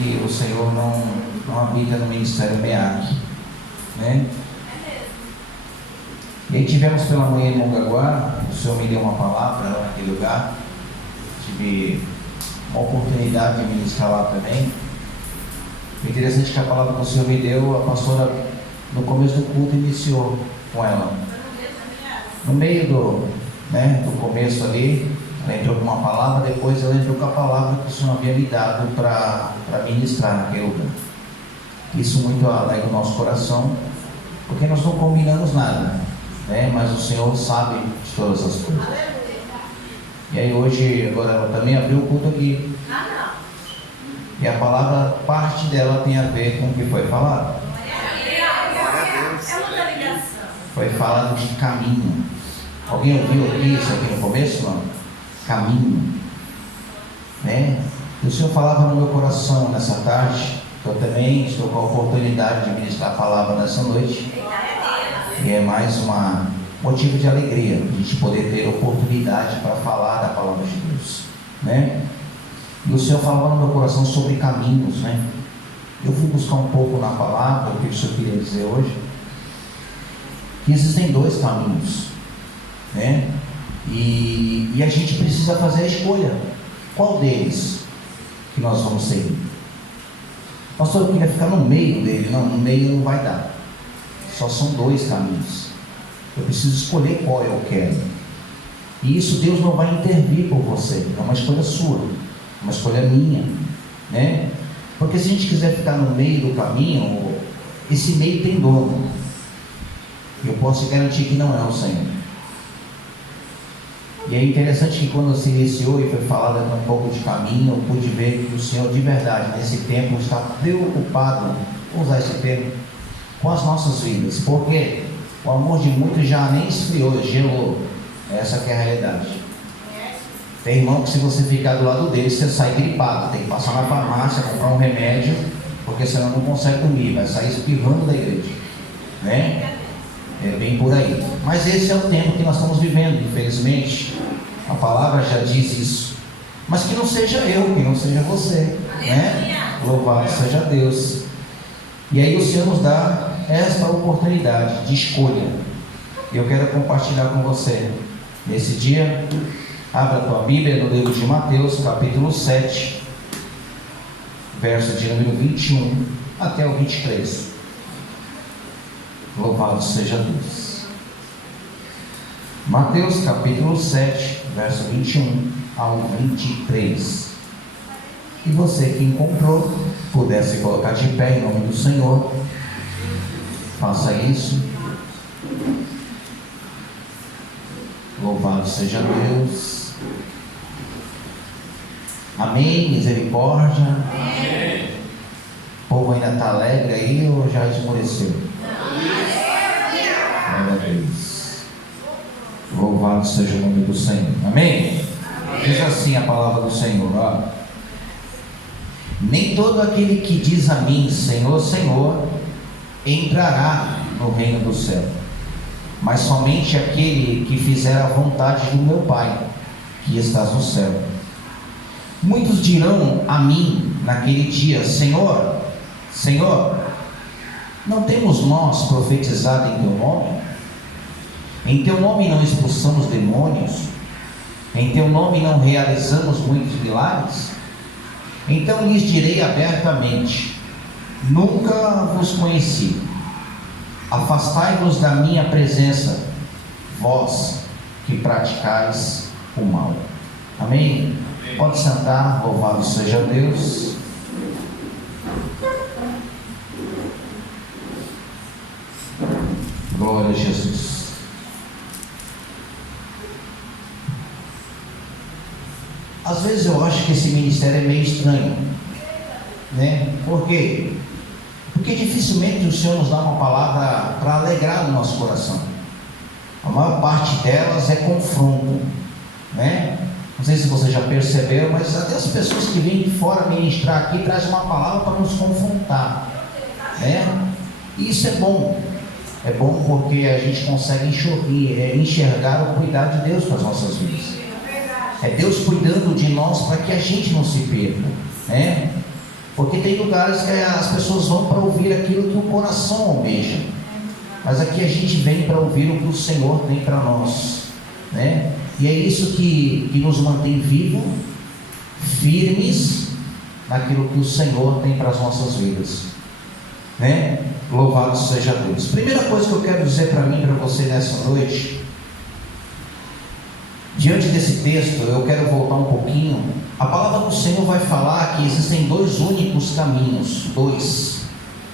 que o Senhor não habita no Ministério MEAC, né? E aí tivemos pela manhã em Mongaguá, o Senhor me deu uma palavra lá naquele lugar, tive uma oportunidade de ministrar lá também. O interessante é que a palavra que o Senhor me deu, a pastora no começo do culto iniciou com ela. No meio do começo ali, ela entrou com uma palavra, depois ela entrou com a palavra que o Senhor havia me dado para ministrar naquele lugar. Isso muito alegra o nosso coração, porque nós não combinamos nada, né? Mas o Senhor sabe de todas as coisas. E aí hoje, agora ela também abriu o culto aqui. E a palavra, parte dela tem a ver com o que foi falado. Foi falado de caminho. Alguém ouviu aqui isso aqui no começo? Não? Caminho, né? E o Senhor falava no meu coração nessa tarde. Eu também estou com a oportunidade de ministrar a palavra nessa noite. E é mais um motivo de alegria a gente poder ter oportunidade para falar da palavra de Deus, né? E o Senhor falava no meu coração sobre caminhos, né? Eu fui buscar um pouco na palavra, o que o Senhor queria dizer hoje, que existem dois caminhos, né? E a gente precisa fazer a escolha. Qual deles que nós vamos seguir? Pastor, eu queria ficar no meio dele. Não, no meio não vai dar. Só são dois caminhos. Eu preciso escolher qual eu quero. E isso Deus não vai intervir por você. É uma escolha sua, uma escolha minha, né? Porque se a gente quiser ficar no meio do caminho, esse meio tem dono. Eu posso garantir que não é o Senhor. E é interessante que quando se iniciou e foi falado um pouco de caminho, eu pude ver que o Senhor de verdade nesse tempo está preocupado, vou usar esse termo, com as nossas vidas, porque o amor de muitos já nem esfriou, gelou. Essa que é a realidade. Tem irmão que se você ficar do lado dele, você sai gripado, tem que passar na farmácia, comprar um remédio, porque senão não consegue dormir, vai sair espirrando da igreja, né? É bem por aí. Mas esse é o tempo que nós estamos vivendo, infelizmente. A palavra já diz isso. Mas que não seja eu, que não seja você, né? Louvado seja Deus. E aí o Senhor nos dá esta oportunidade de escolha. E eu quero compartilhar com você nesse dia. Abra a tua Bíblia no livro de Mateus, capítulo 7, verso de número 21 até o 23. Louvado seja Deus. Mateus capítulo 7, verso 21 ao 23. E você que encontrou, pudesse colocar de pé em nome do Senhor, faça isso. Louvado seja Deus. Amém, misericórdia. Amém. O povo ainda está alegre aí ou já esmoreceu? Glória a Deus. Louvado seja o nome do Senhor. Amém? Diz assim a palavra do Senhor, ó. Nem todo aquele que diz a mim, Senhor, Senhor, entrará no reino do céu, mas somente aquele que fizer a vontade do meu Pai, que estás no céu. Muitos dirão a mim naquele dia, Senhor, Senhor, não temos nós profetizado em teu nome? Em teu nome não expulsamos demônios? Em teu nome não realizamos muitos milagres? Então lhes direi abertamente, nunca vos conheci. Afastai-vos da minha presença, vós que praticais o mal. Amém? Pode sentar, louvado seja Deus. Glória a Jesus. Às vezes eu acho que esse ministério é meio estranho, né? Por quê? Porque dificilmente o Senhor nos dá uma palavra para alegrar o nosso coração. A maior parte delas é confronto, né? Não sei se você já percebeu, mas até as pessoas que vêm de fora ministrar aqui trazem uma palavra para nos confrontar, né? E isso é bom. É bom porque a gente consegue enxergar o cuidado de Deus para as nossas vidas. É Deus cuidando de nós para que a gente não se perca, né? Porque tem lugares que as pessoas vão para ouvir aquilo que o coração almeja, mas aqui a gente vem para ouvir o que o Senhor tem para nós, né? E é isso que nos mantém vivos, firmes naquilo que o Senhor tem para as nossas vidas, né? Louvado seja Deus. Primeira coisa que eu quero dizer para mim e para você nessa noite, diante desse texto, eu quero voltar um pouquinho. A palavra do Senhor vai falar que existem dois únicos caminhos, dois,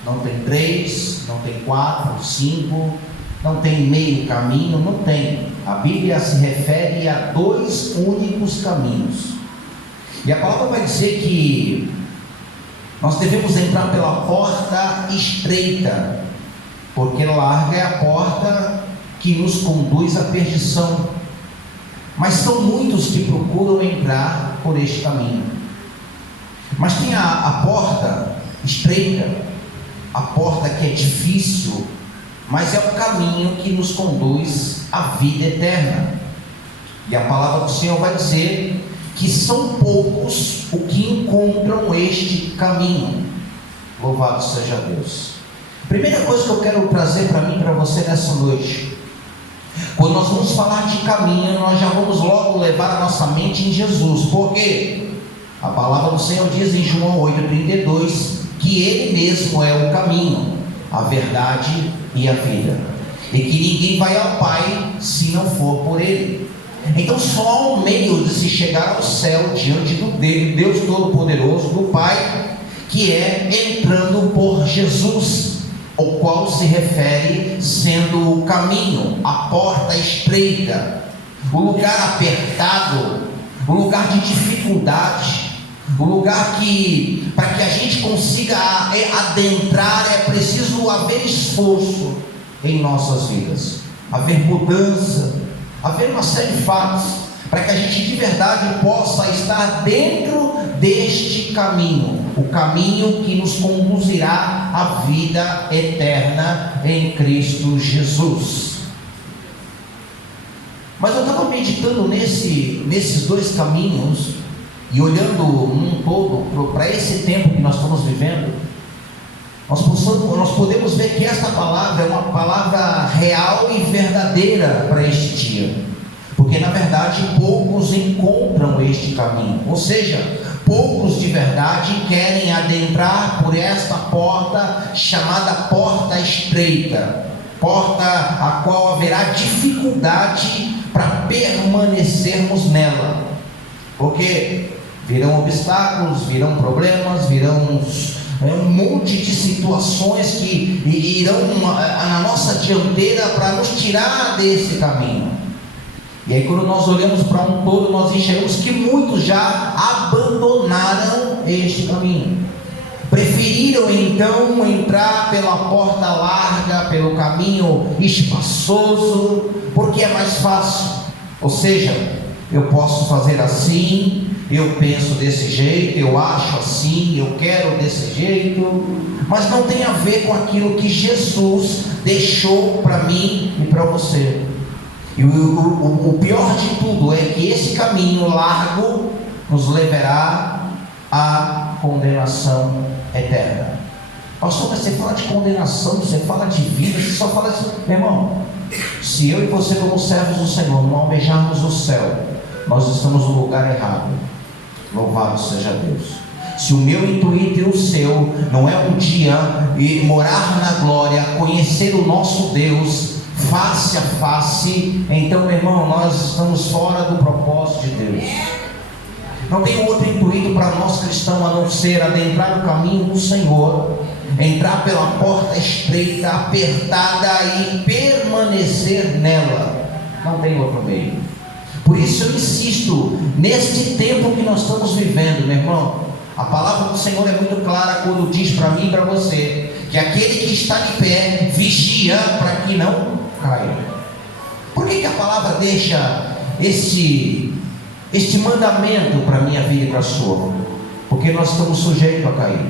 não tem três, não tem quatro, cinco, não tem meio caminho, não tem. A Bíblia se refere a dois únicos caminhos, e a palavra vai dizer que nós devemos entrar pela porta estreita, porque larga é a porta que nos conduz à perdição, mas são muitos que procuram entrar por este caminho. Mas tem a porta estreita, a porta que é difícil, mas é o caminho que nos conduz à vida eterna. E a palavra do Senhor vai dizer que são poucos os que encontram este caminho. Louvado seja Deus. Primeira coisa que eu quero trazer para mim e para você nessa noite, quando nós vamos falar de caminho, nós já vamos logo levar a nossa mente em Jesus. Por quê? A palavra do Senhor diz em João 8,32 que Ele mesmo é o caminho, a verdade e a vida, e que ninguém vai ao Pai se não for por Ele. Então só há um meio de se chegar ao céu diante do Deus Todo-Poderoso, do Pai, que é entrando por Jesus, o qual se refere sendo o caminho, a porta estreita, o lugar apertado, o lugar de dificuldade, o lugar que, para que a gente consiga adentrar, é preciso haver esforço em nossas vidas, haver mudança, haver uma série de fatos, para que a gente de verdade possa estar dentro deste caminho, o caminho que nos conduzirá à vida eterna em Cristo Jesus. Mas eu estava meditando nesses dois caminhos, e olhando num todo para esse tempo que nós estamos vivendo, nós podemos ver que esta palavra é uma palavra real e verdadeira para este dia, porque na verdade poucos encontram este caminho, ou seja, poucos de verdade querem adentrar por esta porta chamada porta estreita, porta a qual haverá dificuldade para permanecermos nela, porque virão obstáculos, virão problemas, virão um monte de situações que irão na nossa dianteira para nos tirar desse caminho. E aí quando nós olhamos para um todo, nós enxergamos que muitos já abandonaram este caminho, preferiram então entrar pela porta larga, pelo caminho espaçoso, porque é mais fácil. Ou seja, eu posso fazer assim, eu penso desse jeito, eu acho assim, eu quero desse jeito, mas não tem a ver com aquilo que Jesus deixou para mim e para você. E o pior de tudo é que esse caminho largo nos levará à condenação eterna. Pastor, mas você fala de condenação, você fala de vida, você só fala assim. Meu irmão, se eu e você, como servos do Senhor, não almejarmos o céu, nós estamos no lugar errado. Louvado seja Deus. Se o meu intuito e o seu não é um dia morar na glória, conhecer o nosso Deus face a face, então, meu irmão, nós estamos fora do propósito de Deus. Não tem outro intuito para nós cristãos a não ser adentrar o caminho do Senhor, entrar pela porta estreita, apertada e permanecer nela. Não tem outro meio. Por isso eu insisto, neste tempo que nós estamos vivendo, meu irmão, a palavra do Senhor é muito clara quando diz para mim e para você, que aquele que está de pé, vigia para que não caia. Por que a palavra deixa este mandamento para a minha vida e para a sua? Porque nós estamos sujeitos a cair,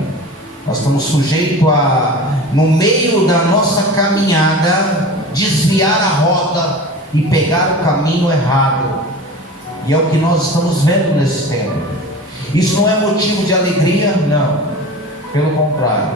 nós estamos sujeitos a, no meio da nossa caminhada, desviar a rota e pegar o caminho errado. E é o que nós estamos vendo nesse tempo. Isso não é motivo de alegria, não. Pelo contrário,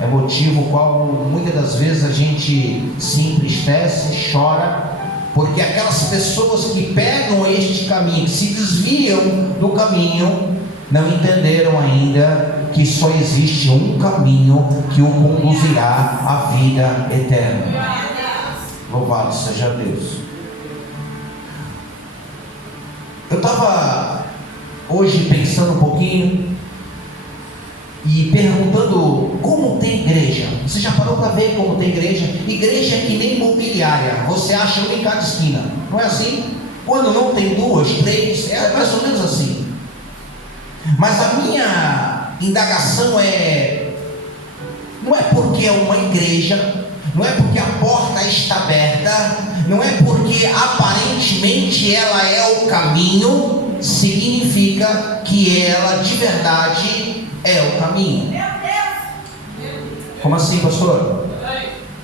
é motivo qual muitas das vezes a gente se entristece, chora, porque aquelas pessoas que pegam este caminho, que se desviam do caminho, não entenderam ainda que só existe um caminho que o conduzirá à vida eterna. Louvado seja Deus. Eu estava hoje pensando um pouquinho e perguntando como tem igreja. Você já parou para ver como tem igreja? Igreja é que nem imobiliária, você acha uma em cada esquina, não é assim? Quando não tem 2, 3, é mais ou menos assim. Mas a minha indagação não é porque é uma igreja, não é porque a porta está aberta, não é porque aparentemente ela é o caminho, significa que ela de verdade é o caminho. Como assim, pastor?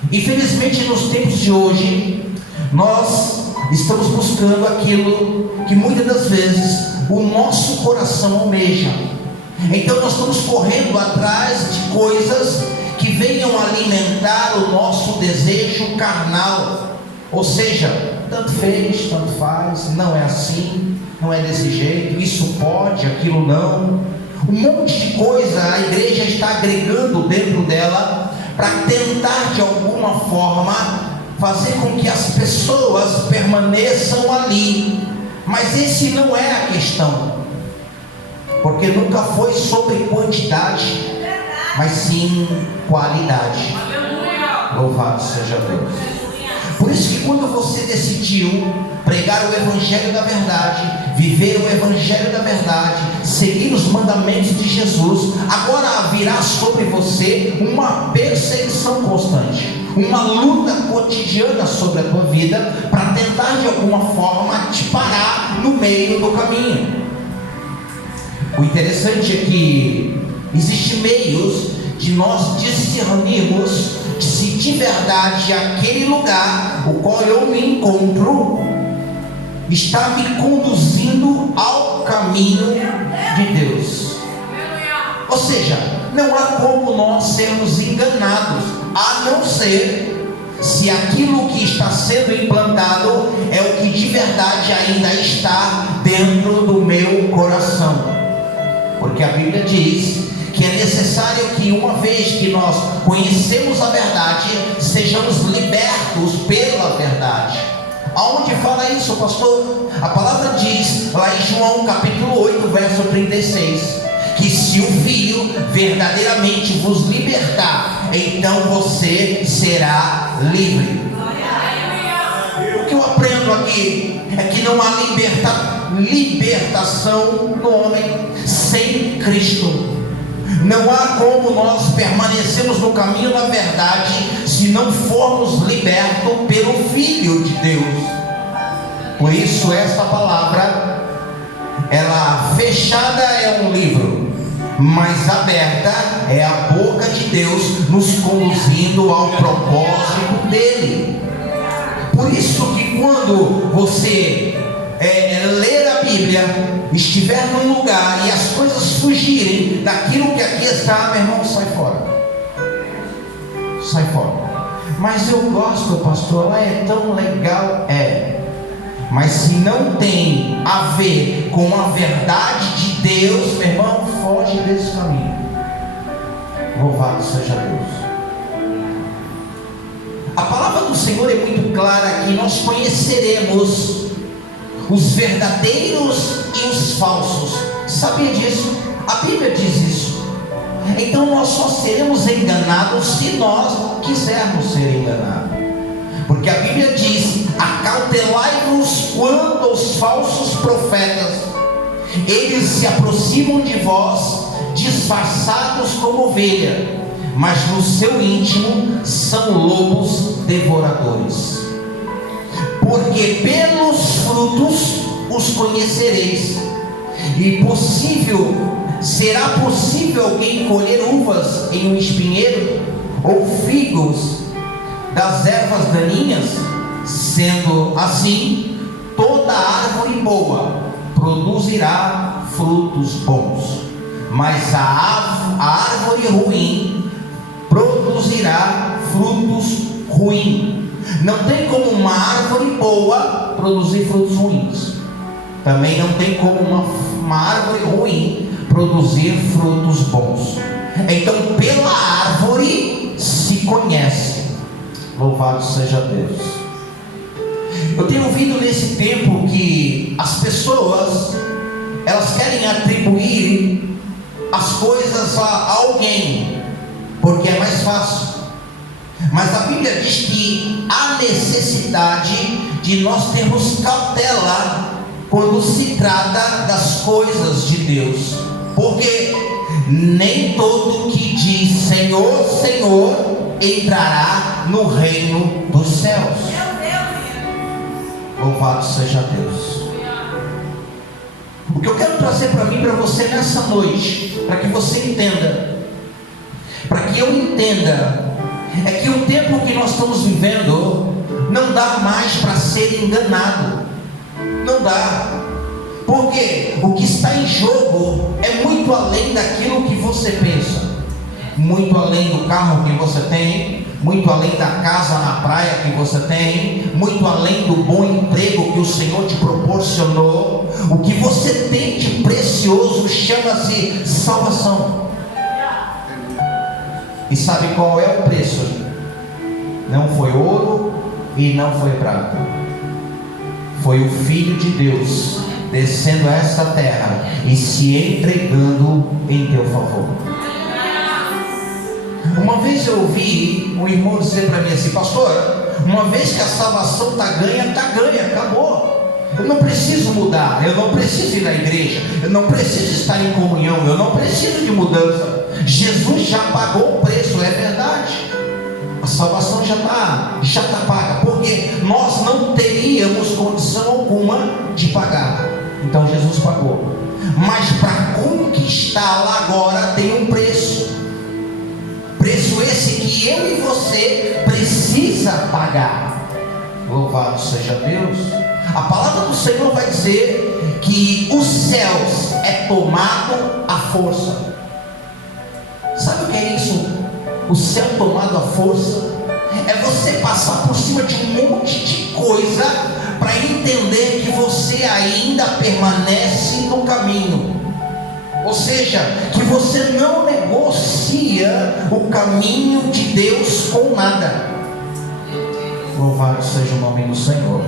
Infelizmente, nos tempos de hoje, nós estamos buscando aquilo que muitas das vezes o nosso coração almeja. Então nós estamos correndo atrás de coisas que venham alimentar o nosso desejo carnal. Ou seja, tanto fez, tanto faz, não é assim, não é desse jeito, isso pode, aquilo não. Um monte de coisa a igreja está agregando dentro dela para tentar de alguma forma fazer com que as pessoas permaneçam ali. Mas esse não é a questão, porque nunca foi sobre quantidade, mas sim qualidade. Louvado seja Deus. Por isso que quando você decidiu pregar o Evangelho da verdade, viver o Evangelho da verdade, seguir os mandamentos de Jesus, agora virá sobre você uma perseguição constante, uma luta cotidiana sobre a tua vida, para tentar de alguma forma te parar no meio do caminho. O interessante é que existem meios de nós discernirmos se de verdade aquele lugar o qual eu me encontro está me conduzindo ao caminho de Deus. Ou seja, não há como nós sermos enganados, a não ser se aquilo que está sendo implantado é o que de verdade ainda está dentro do meu coração. Porque a Bíblia diz que é necessário que uma vez que nós conhecemos a verdade, sejamos libertos pela verdade. Aonde fala isso, pastor? A palavra diz lá em João capítulo 8, verso 36, que se o Filho verdadeiramente vos libertar, então você será livre. O que eu aprendo aqui é que não há libertação no homem sem Cristo. Não há como nós permanecermos no caminho da verdade se não formos libertos pelo Filho de Deus. Por isso esta palavra, ela fechada é um livro, mas aberta é a boca de Deus nos conduzindo ao propósito dele. Por isso que quando você ler a Bíblia, estiver num lugar e as coisas fugirem daquilo que aqui está, meu irmão, sai fora. Sai fora. Mas eu gosto, pastor, lá é tão legal. Mas se não tem a ver com a verdade de Deus, meu irmão, foge desse caminho. Louvado seja Deus. A palavra do Senhor é muito clara que nós conheceremos os verdadeiros e os falsos. Sabia disso? A Bíblia diz isso. Então nós só seremos enganados se nós quisermos ser enganados. Porque a Bíblia diz: acautelai-vos quanto aos falsos profetas, eles se aproximam de vós disfarçados como ovelha, mas no seu íntimo são lobos devoradores. Porque pelos frutos os conhecereis. E será possível alguém colher uvas em um espinheiro, ou figos das ervas daninhas? Sendo assim, toda árvore boa produzirá frutos bons, mas a a árvore ruim produzirá frutos ruins. Não tem como uma árvore boa produzir frutos ruins. Também não tem como uma árvore ruim produzir frutos bons. Então, pela árvore se conhece. Louvado seja Deus. Eu tenho ouvido nesse tempo que as pessoas, elas querem atribuir as coisas a alguém, porque é mais fácil. Mas a Bíblia diz que há necessidade de nós termos cautela quando se trata das coisas de Deus, porque nem todo que diz Senhor, Senhor entrará no reino dos céus. Louvado seja Deus. O que eu quero trazer para mim, para você nessa noite, para que você entenda, para que eu entenda, é que o tempo que nós estamos vivendo não dá mais para ser enganado. Não dá. Porque o que está em jogo é muito além daquilo que você pensa, muito além do carro que você tem, muito além da casa na praia que você tem, muito além do bom emprego que o Senhor te proporcionou. O que você tem de precioso chama-se salvação. E sabe qual é o preço? Não foi ouro e não foi prata. Foi o Filho de Deus descendo a esta terra e se entregando em teu favor. Uma vez eu ouvi um irmão dizer para mim assim: pastor, uma vez que a salvação está ganha, acabou. Eu não preciso mudar, eu não preciso ir na igreja, eu não preciso estar em comunhão, eu não preciso de mudança. Jesus já pagou o preço, é verdade. A salvação já está paga, porque nós não teríamos condição alguma de pagar. Então Jesus pagou. Mas para conquistá-la agora tem um preço. Preço esse que eu e você precisa pagar. Louvado seja Deus. A palavra do Senhor vai dizer que os céus é tomado à força. Sabe o que é isso? O céu tomado à força é você passar por cima de um monte de coisa para entender que você ainda permanece no caminho. Ou seja, que você não negocia o caminho de Deus com nada. Louvado seja o nome do Senhor.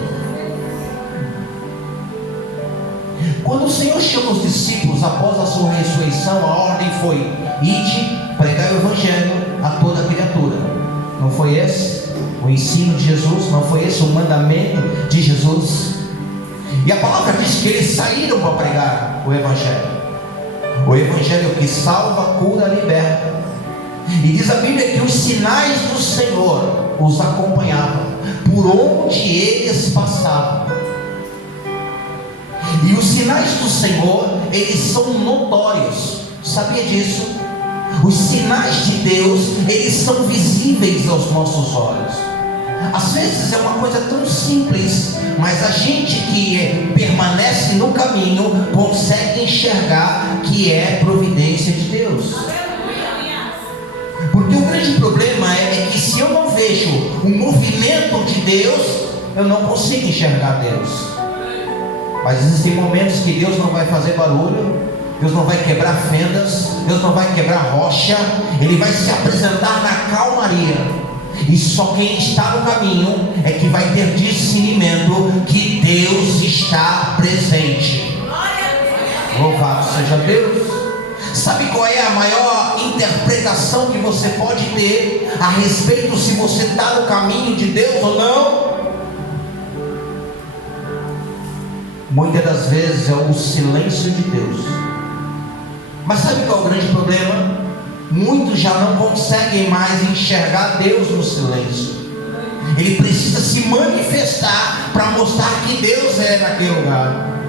Quando o Senhor chama os discípulos após a sua ressurreição, a ordem foi: ide, pregai o evangelho a toda criatura. Não foi esse o ensino de Jesus? Não foi esse o mandamento de Jesus? E a palavra diz que eles saíram para pregar o evangelho. O evangelho que salva, cura, liberta. E diz a Bíblia que os sinais do Senhor os acompanhavam por onde eles passavam. E os sinais do Senhor, eles são notórios. Sabia disso? Os sinais de Deus, eles são visíveis aos nossos olhos. Às vezes é uma coisa tão simples, mas a gente que permanece no caminho consegue enxergar que é providência de Deus. Porque o grande problema é que se eu não vejo o movimento de Deus, eu não consigo enxergar Deus. Mas existem momentos que Deus não vai fazer barulho, Deus não vai quebrar fendas, Deus não vai quebrar rocha, Ele vai se apresentar na calmaria. E só quem está no caminho é que vai ter discernimento que Deus está presente. Louvado seja Deus. Sabe qual é a maior interpretação que você pode ter a respeito se você está no caminho de Deus ou não? Muitas das vezes é o silêncio de Deus. Mas sabe qual é o grande problema? Muitos já não conseguem mais enxergar Deus no silêncio. Ele precisa se manifestar para mostrar que Deus é naquele lugar.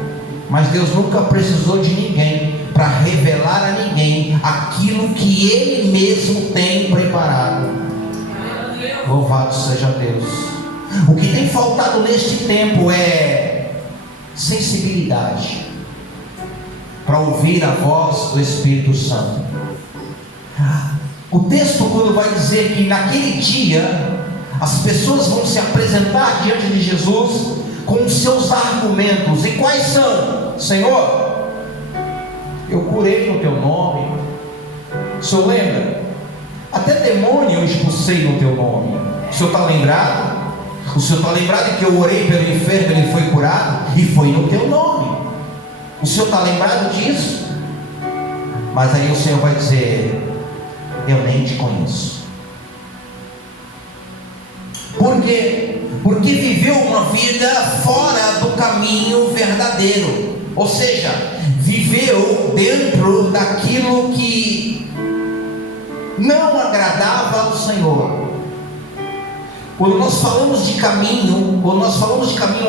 Mas Deus nunca precisou de ninguém para revelar a ninguém aquilo que Ele mesmo tem preparado. Louvado seja Deus. O que tem faltado neste tempo é sensibilidade para ouvir a voz do Espírito Santo. O texto, quando vai dizer que naquele dia as pessoas vão se apresentar diante de Jesus com os seus argumentos. E quais são? Senhor, eu curei no teu nome. O senhor lembra? Até demônio eu expulsei no teu nome. O senhor está lembrado? O senhor está lembrado que eu orei pelo enfermo, ele foi curado? E foi no teu nome. O senhor está lembrado disso? Mas aí o Senhor vai dizer: eu nem te conheço. Por quê? Porque viveu uma vida fora do caminho verdadeiro. Ou seja, viveu dentro daquilo que não agradava ao Senhor. Quando nós falamos de caminho,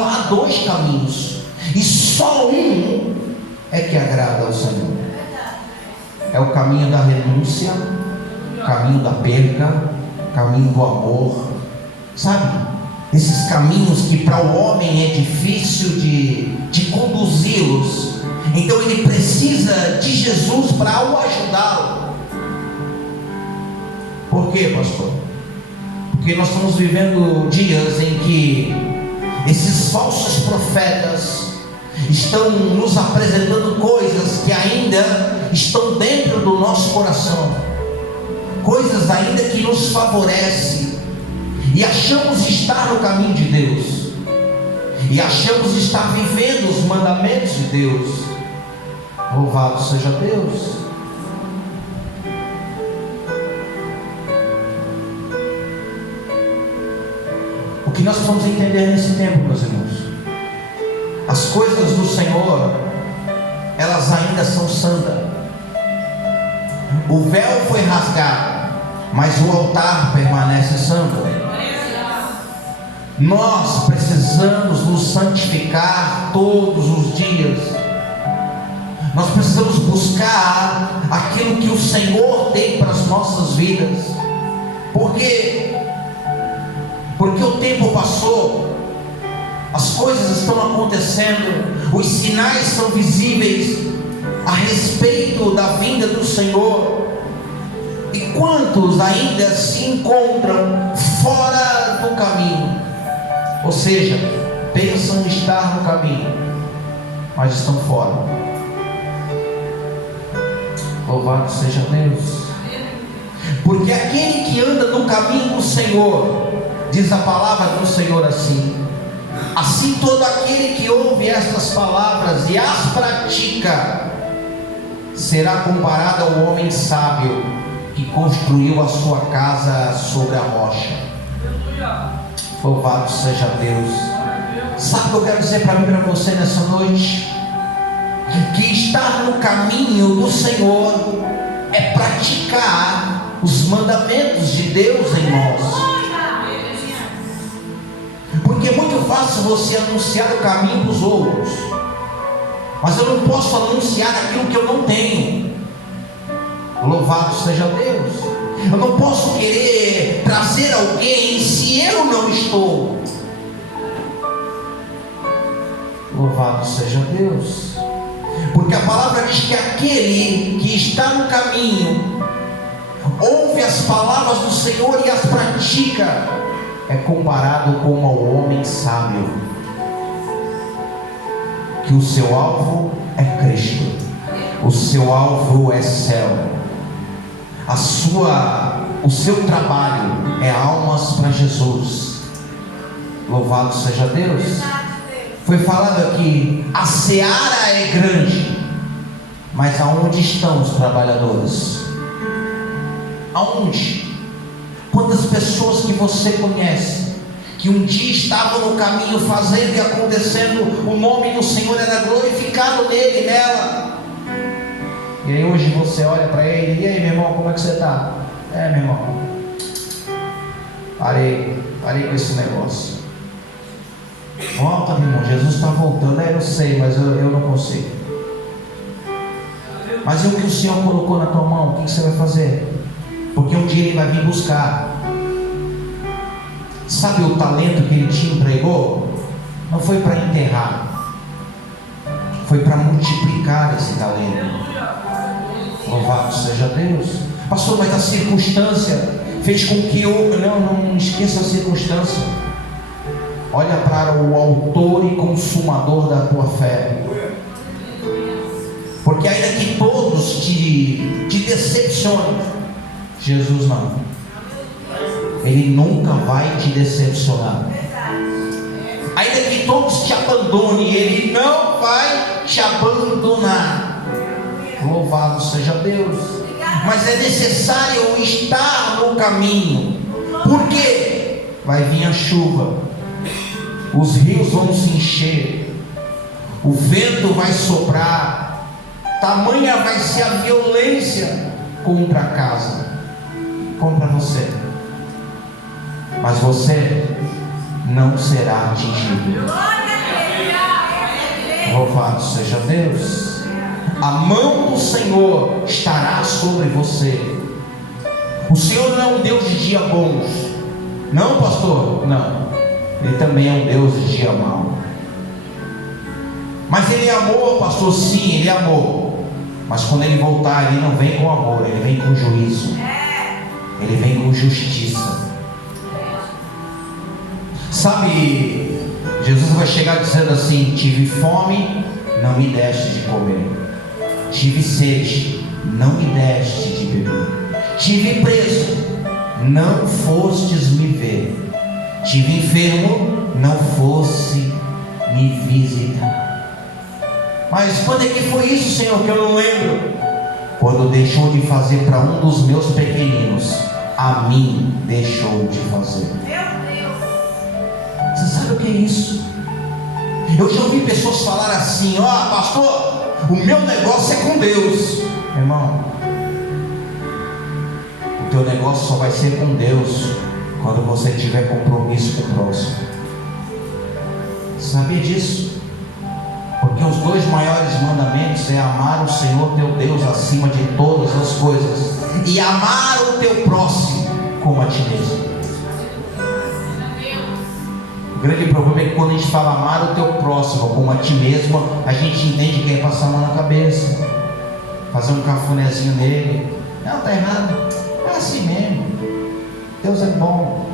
há dois caminhos, e só um é que agrada ao Senhor. É o caminho da renúncia, o caminho da perda, o caminho do amor. Sabe? Esses caminhos que para o homem é difícil de conduzi-los. Então ele precisa de Jesus para o ajudá-lo. Por quê, pastor? Porque nós estamos vivendo dias em que esses falsos profetas estão nos apresentando coisas que ainda estão dentro do nosso coração, coisas ainda que nos favorecem, e achamos estar no caminho de Deus, e achamos estar vivendo os mandamentos de Deus. Louvado seja Deus. O que nós precisamos entender nesse tempo, meus irmãos, as coisas do Senhor, elas ainda são santas. O véu foi rasgado, mas o altar permanece santo. Nós precisamos nos santificar todos os dias. Nós precisamos buscar aquilo que o Senhor tem para as nossas vidas. Porque o tempo passou, as coisas estão acontecendo, os sinais são visíveis a respeito da vinda do Senhor. E quantos ainda se encontram fora do caminho? Ou seja, pensam estar no caminho, mas estão fora. Louvado seja Deus. Porque aquele que anda no caminho do Senhor, diz a palavra do Senhor assim: assim todo aquele que ouve estas palavras e as pratica será comparado ao homem sábio que construiu a sua casa sobre a rocha. Louvado seja Deus. Sabe o que eu quero dizer para mim e para você nessa noite? Que estar no caminho do Senhor é praticar os mandamentos de Deus em nós. Porque é muito fácil você anunciar o caminho para os outros, mas eu não posso anunciar aquilo que eu não tenho. Louvado seja Deus. Eu não posso querer trazer alguém se eu não estou. Louvado seja Deus. Porque a palavra diz que aquele que está no caminho, ouve as palavras do Senhor e as pratica, é comparado como ao homem sábio, que o seu alvo é Cristo, o seu alvo é céu, o seu trabalho é almas para Jesus. Louvado seja Deus. Foi falado aqui, a seara é grande, mas aonde estão os trabalhadores? Aonde? Quantas pessoas que você conhece, que um dia estavam no caminho fazendo e acontecendo, o nome do Senhor era glorificado nele, nela, e aí hoje você olha para ele: e aí, meu irmão, como é que você está? Meu irmão, parei com esse negócio. Volta, meu irmão, Jesus está voltando. Eu sei, mas eu não consigo. Mas e o que o Senhor colocou na tua mão? O que você vai fazer? Porque um dia Ele vai vir buscar. Sabe o talento que Ele te entregou? Não foi para enterrar, foi para multiplicar esse talento. Louvado seja Deus. Pastor, mas a circunstância fez com que eu... Não esqueça a circunstância. Olha para o autor e consumador da tua fé. Porque ainda que todos te decepcionem, Jesus não. Ele nunca vai te decepcionar. Ainda que todos te abandonem, Ele não vai te abandonar. Louvado seja Deus. Mas é necessário estar no caminho. Por quê? Vai vir a chuva, os rios vão se encher, o vento vai soprar, tamanha vai ser a violência contra a casa, contra você, mas você não será atingido. Louvado seja Deus. A mão do Senhor estará sobre você. O Senhor não é um Deus de dia bons. Não, pastor? Não. Ele também é um Deus de dia mau. Mas Ele é amor, pastor? Sim, Ele é amor. Mas quando Ele voltar, Ele não vem com amor, Ele vem com juízo. Ele vem com justiça. Sabe, Jesus vai chegar dizendo assim: tive fome, não me deste de comer. Tive sede, não me deste de beber. Tive preso, não fostes me ver. Tive enfermo, não fosse me visitar. Mas quando é que foi isso, Senhor, que eu não lembro? Quando deixou de fazer para um dos meus pequeninos, a mim deixou de fazer. Você sabe o que é isso? Eu já ouvi pessoas falar assim: pastor, o meu negócio é com Deus. Irmão, o teu negócio só vai ser com Deus quando você tiver compromisso com o próximo. Sabia disso? Porque os 2 maiores mandamentos é amar o Senhor teu Deus acima de todas as coisas e amar o teu próximo como a ti mesmo. O grande problema é que quando a gente fala amar o teu próximo como a ti mesmo, a gente entende que é passar a mão na cabeça, fazer um cafunézinho nele. Não, está errado. É assim mesmo. Deus é bom,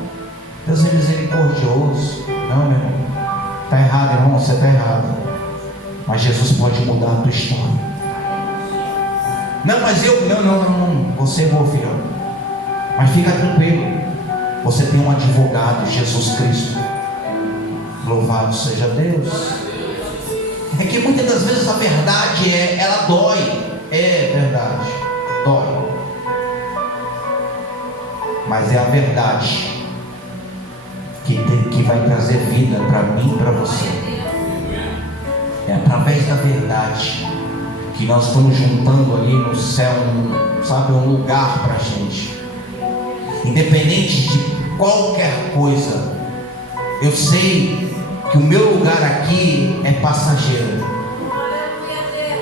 Deus é misericordioso. Não, meu irmão, está errado, irmão, você está errado. Mas Jesus pode mudar a tua história. Não, mas eu, não, você é bom, filho. Mas fica tranquilo, você tem um advogado, Jesus Cristo. Louvado seja Deus. É que muitas das vezes a verdade ela dói. É verdade, dói. Mas é a verdade que vai trazer vida para mim e para você. É através da verdade que nós estamos juntando ali no céu, um lugar para a gente. Independente de qualquer coisa, eu sei que o meu lugar aqui é passageiro,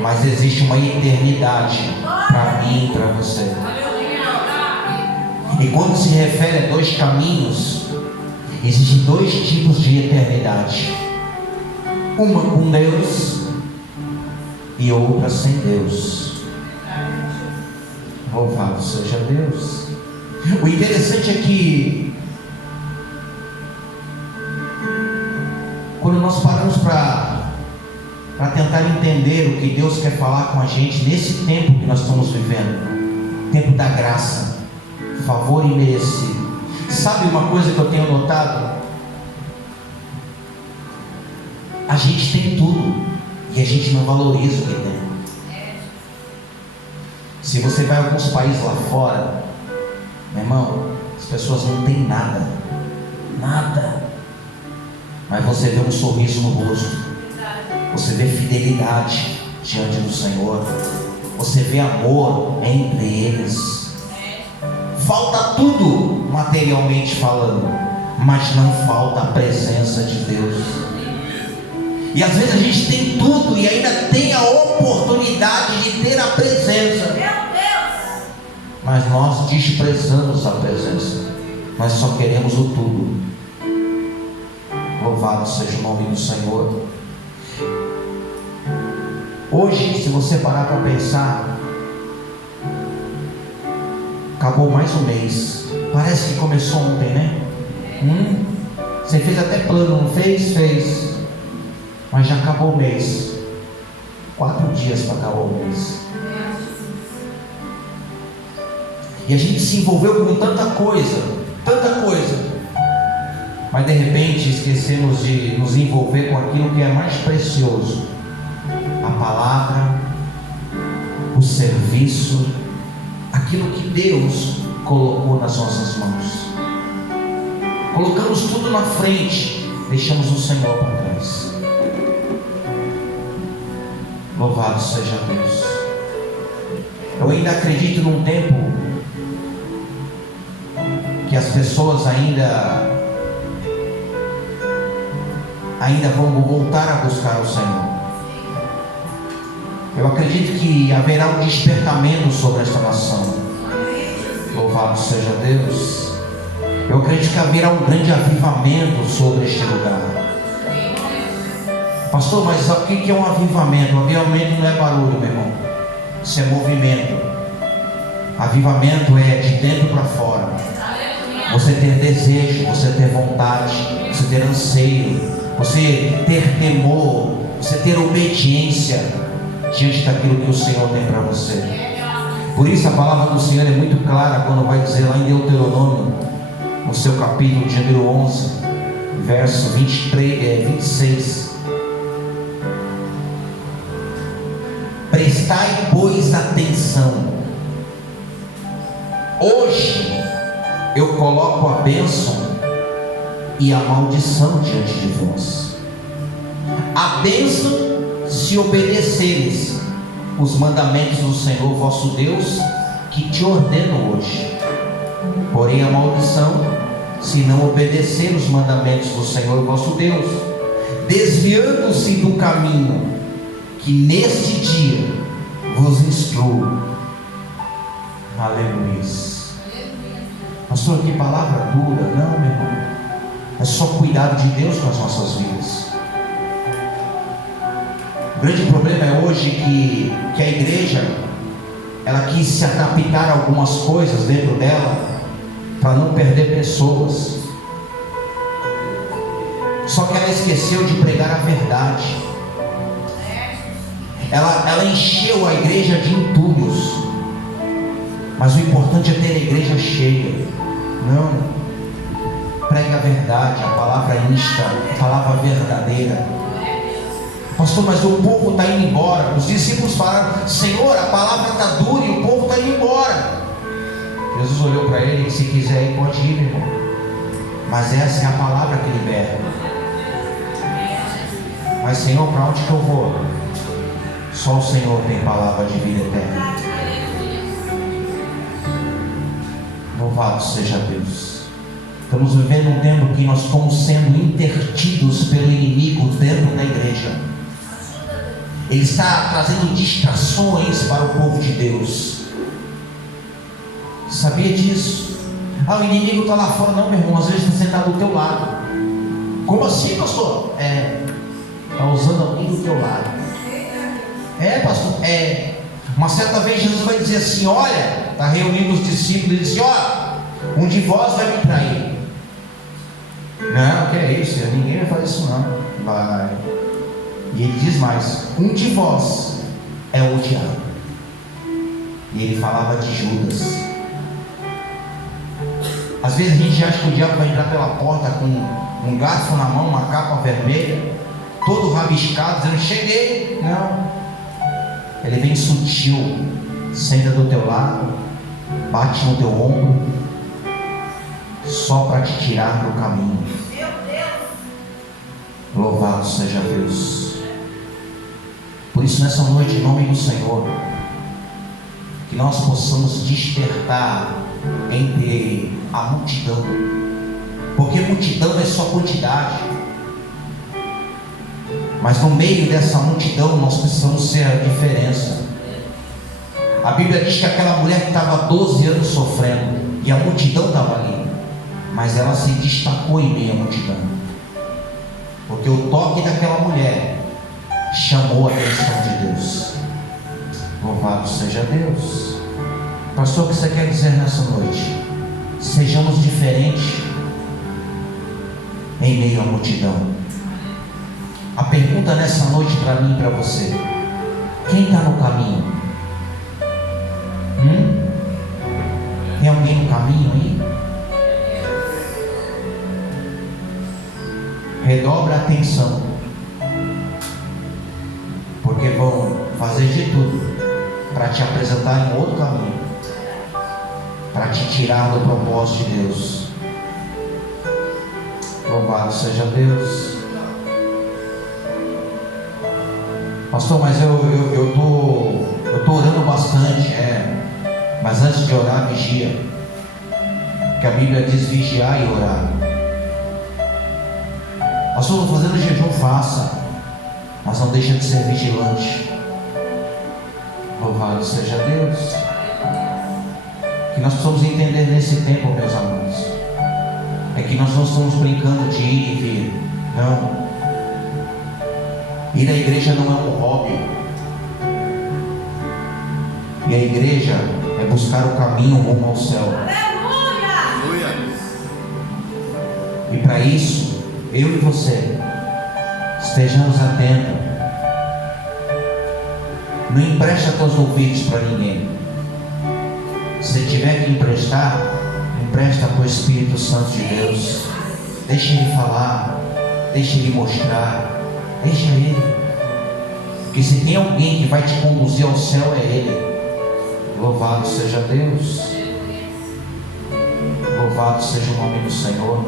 mas existe uma eternidade para mim e para você. E quando se refere a 2 caminhos, existem 2 tipos de eternidade: uma com Deus e outra sem Deus. Louvado seja Deus. O interessante é que quando nós paramos para tentar entender o que Deus quer falar com a gente nesse tempo que nós estamos vivendo, tempo da graça, favor imerecido. Sabe uma coisa que eu tenho notado? A gente tem tudo e a gente não valoriza o que tem. Se você vai a alguns países lá fora, meu irmão, as pessoas não têm nada, mas você vê um sorriso no rosto, você vê fidelidade diante do Senhor, você vê amor entre eles. Falta tudo materialmente falando, mas não falta a presença de Deus. E às vezes a gente tem tudo e ainda tem a oportunidade de ter a presença, mas nós desprezamos a presença. Nós só queremos o tudo. Louvado seja o nome do Senhor. Hoje, se você parar para pensar, Acabou mais um mês. Parece que começou ontem, né? Você fez até plano, não fez? Fez. Mas já acabou o mês. 4 dias para acabar o mês. E a gente se envolveu com tanta coisa. Mas de repente esquecemos de nos envolver com aquilo que é mais precioso: a palavra, o serviço, aquilo que Deus colocou nas nossas mãos. Colocamos tudo na frente, deixamos o Senhor para trás. Louvado seja Deus. Eu ainda acredito num tempo que as pessoas ainda vão voltar a buscar o Senhor. Eu acredito que haverá um despertamento sobre esta nação. Louvado seja Deus. Eu acredito que haverá um grande avivamento sobre este lugar. Pastor, mas o que é um avivamento? O avivamento não é barulho, meu irmão. Isso é movimento. Avivamento é de dentro para fora. Você ter desejo, você ter vontade, você ter anseio, você ter temor, você ter obediência diante daquilo que o Senhor tem para você. Por isso a palavra do Senhor é muito clara quando vai dizer lá em Deuteronômio, no seu capítulo de número 11, verso 26. Prestai, pois, atenção. Hoje eu coloco a bênção e a maldição diante de vós. A bênção, se obedeceres os mandamentos do Senhor vosso Deus, que te ordeno hoje. Porém a maldição, se não obedecer os mandamentos do Senhor vosso Deus, desviando-se do caminho que neste dia vos instruo. Aleluia. Pastor, que palavra dura. Não, meu irmão, é só cuidado de Deus com as nossas vidas. O grande problema é hoje que a igreja, ela quis se adaptar a algumas coisas dentro dela para não perder pessoas. Só que ela esqueceu de pregar a verdade. Ela encheu a igreja de entulhos. Mas o importante é ter a igreja cheia. Não, prega a verdade, a palavra insta, a palavra verdadeira. Pastor, mas o povo está indo embora. Os discípulos falaram: Senhor, a palavra está dura e o povo está indo embora. Jesus olhou para ele e disse: se quiser ir, pode ir, meu irmão. Mas essa é a palavra que liberta. Mas Senhor, para onde que eu vou? Só o Senhor tem palavra de vida eterna. Louvado seja Deus. Estamos vivendo um tempo que nós estamos sendo intertidos pelo inimigo dentro da igreja. Ele está trazendo distrações para o povo de Deus. Sabia disso? O inimigo está lá fora. Não, meu irmão, às vezes está sentado do teu lado. Como assim, pastor? Está usando alguém do teu lado. Pastor, uma certa vez Jesus vai dizer assim: olha, está reunindo os discípulos e diz assim: olha, um de vós vai me trair. Não, que é isso? Ninguém vai fazer isso não. Vai. E ele diz mais: um de vós é o diabo. E ele falava de Judas. Às vezes a gente acha que o diabo vai entrar pela porta com um garfo na mão, uma capa vermelha, todo rabiscado, dizendo: cheguei. Não. Ele vem sutil, senta do teu lado, bate no teu ombro, só para te tirar do caminho. Meu Deus! Louvado seja Deus. Por isso, nessa noite, em nome do Senhor, que nós possamos despertar entre a multidão, porque multidão é só quantidade. Mas no meio dessa multidão nós precisamos ser a diferença. A Bíblia diz que aquela mulher que estava 12 anos sofrendo, e a multidão estava ali, mas ela se destacou em meio à multidão, porque o toque daquela mulher chamou a atenção de Deus. Louvado seja Deus. Pastor, o que você quer dizer nessa noite? Sejamos diferentes em meio à multidão. A pergunta nessa noite para mim e para você: quem está no caminho? Tem alguém no caminho aí? Redobra a atenção, porque vão fazer de tudo para te apresentar em outro caminho, para te tirar do propósito de Deus. Louvado seja Deus. Pastor, mas eu tô orando bastante, mas antes de orar, vigia, que a Bíblia diz vigiar e orar. Pastor, estou fazendo jejum, faça, mas não deixa de ser vigilante. Louvado seja Deus. Que nós precisamos entender nesse tempo, meus amados, é que nós não estamos brincando de ir e vir. Não. Ir à igreja não é um hobby. E a igreja é buscar o caminho rumo ao céu. Aleluia! E para isso, eu e você estejamos atentos. Não empresta teus ouvidos para ninguém. Se tiver que emprestar, empresta para o Espírito Santo de Deus. Deixa Ele falar, deixa Ele mostrar, deixa Ele. Porque se tem alguém que vai te conduzir ao céu, é Ele. Louvado seja Deus. Louvado seja o nome do Senhor.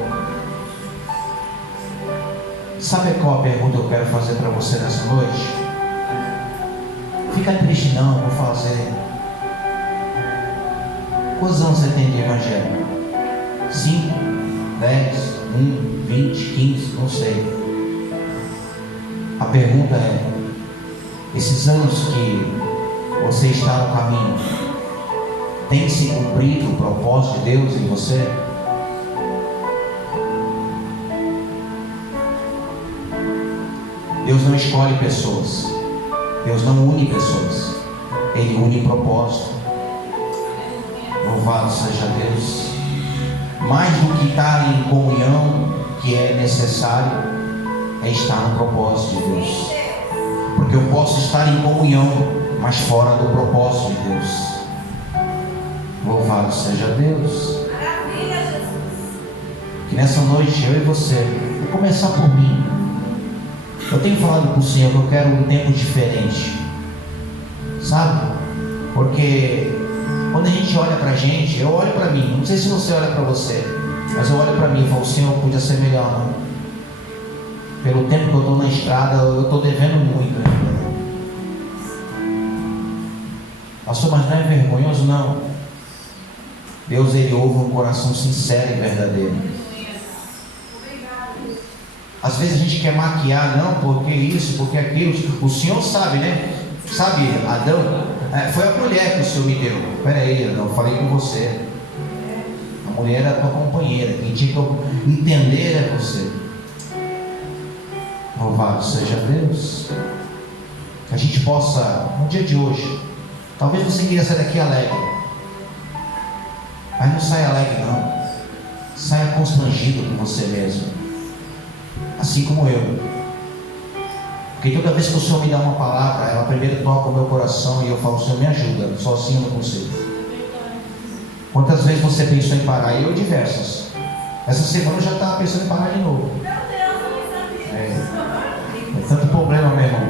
Sabe qual a pergunta que eu quero fazer para você nessa noite? Fica triste não, vou fazer. Quantos anos você tem de evangelho? 5, 10, 1, 20, 15, não sei. A pergunta é: esses anos que você está no caminho, tem se cumprido o propósito de Deus em você? Deus não escolhe pessoas, Deus não une pessoas, Ele une propósito. Louvado seja Deus. Mais do que estar em comunhão, que é necessário, é estar no propósito de Deus. Porque eu posso estar em comunhão, mas fora do propósito de Deus. Louvado seja Deus. Que nessa noite eu e você, vou começar por mim. Eu tenho falado para o Senhor que eu quero um tempo diferente, sabe? Porque quando a gente olha para a gente, eu olho para mim, não sei se você olha para você, mas eu olho para mim e falo: o Senhor, podia ser melhor, não? Pelo tempo que eu estou na estrada, eu estou devendo muito ainda. Pastor, mas não é vergonhoso? Não. Deus, Ele ouve um coração sincero e verdadeiro. Às vezes a gente quer maquiar, não, porque isso, porque aquilo. O Senhor sabe, né? Sabe, Adão, foi a mulher que o Senhor me deu. Espera aí, Adão, eu falei com você. A mulher é a tua companheira. Quem tinha que entender é você. Louvado seja Deus. Que a gente possa, no dia de hoje, talvez você queira sair daqui alegre, mas não saia alegre não. Saia constrangido com você mesmo, assim como eu. Porque toda vez que o Senhor me dá uma palavra, ela primeiro toca o meu coração e eu falo: Senhor, me ajuda, sozinho eu não consigo. Quantas vezes você pensou em parar? Eu, diversas. Essa semana eu já estava pensando em parar de novo. É tanto problema, meu irmão,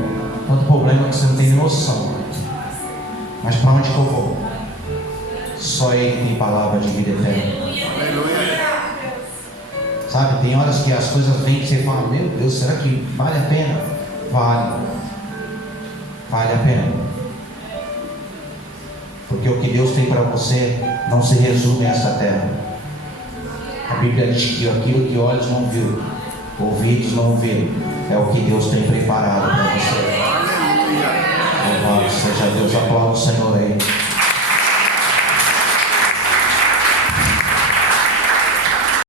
tanto problema que você não tem noção. Mas para onde que eu vou? Só Ele tem palavra de vida eterna. Sabe, tem horas que as coisas vêm e você fala: meu Deus, será que vale a pena? Vale a pena. Porque o que Deus tem para você não se resume a essa terra. A Bíblia diz que aquilo que olhos não viu, ouvidos não ouviram, é o que Deus tem preparado para você. Louvado seja Deus. Aplauda o Senhor aí.